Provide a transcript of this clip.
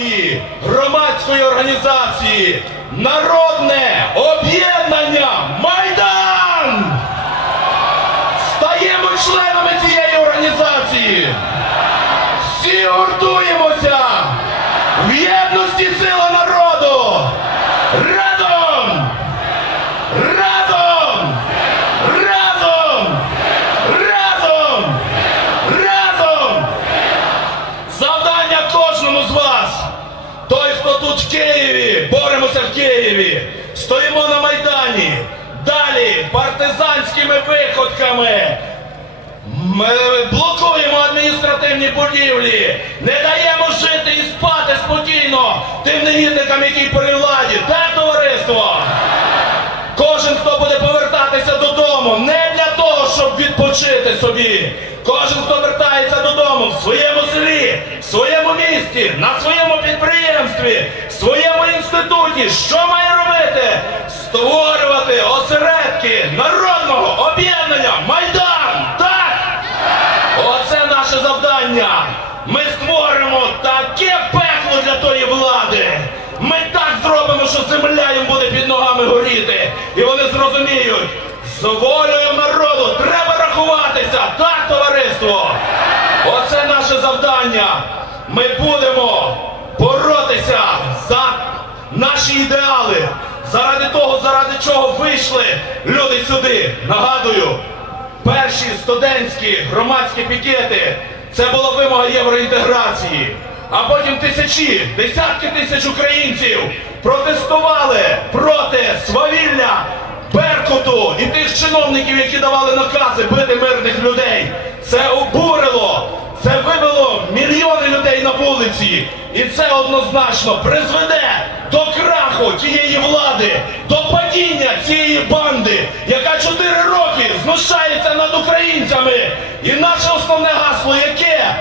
нашої громадської організації Народне об'єднання Майдан! Стаємо членами цієї організації! Всі гуртуємося! В єдності сила народу! Разом! Разом! Разом! Разом! Разом! Завдання кожному з вас! Той, хто тут в Києві, боремося в Києві, стоїмо на Майдані, далі партизанськими виходками. Ми блокуємо адміністративні будівлі, не даємо жити і спати спокійно тим негідникам, які при владі. Так, товариство? Кожен, хто буде повертатися додому, не для того, щоб відпочити собі. Кожен, хто вертається додому в своєму селі, в своєму місті, на своєму підприємстві, в своєму інституті, що має робити? Створювати осередки народного об'єднання Майдан! Так! Оце наше завдання. Ми створимо таке пекло для тої влади. Ми так зробимо, що земля їм буде під ногами горіти. І вони зрозуміють, з волею народу треба рахуватися. Так, товариство. Оце наше завдання. Ми будемо наші ідеали. Заради того, заради чого вийшли люди сюди. Нагадую, Перші студентські громадські пікети це була вимога євроінтеграції. А потім тисячі, десятки тисяч українців протестували проти свавілля Беркуту і тих чиновників, які давали накази бити мирних людей. Це обурило, це вивело мільйони людей вулиці. І це однозначно призведе до краху тієї влади, до падіння цієї банди, яка чотири роки знущається над українцями. І наше основне гасло яке?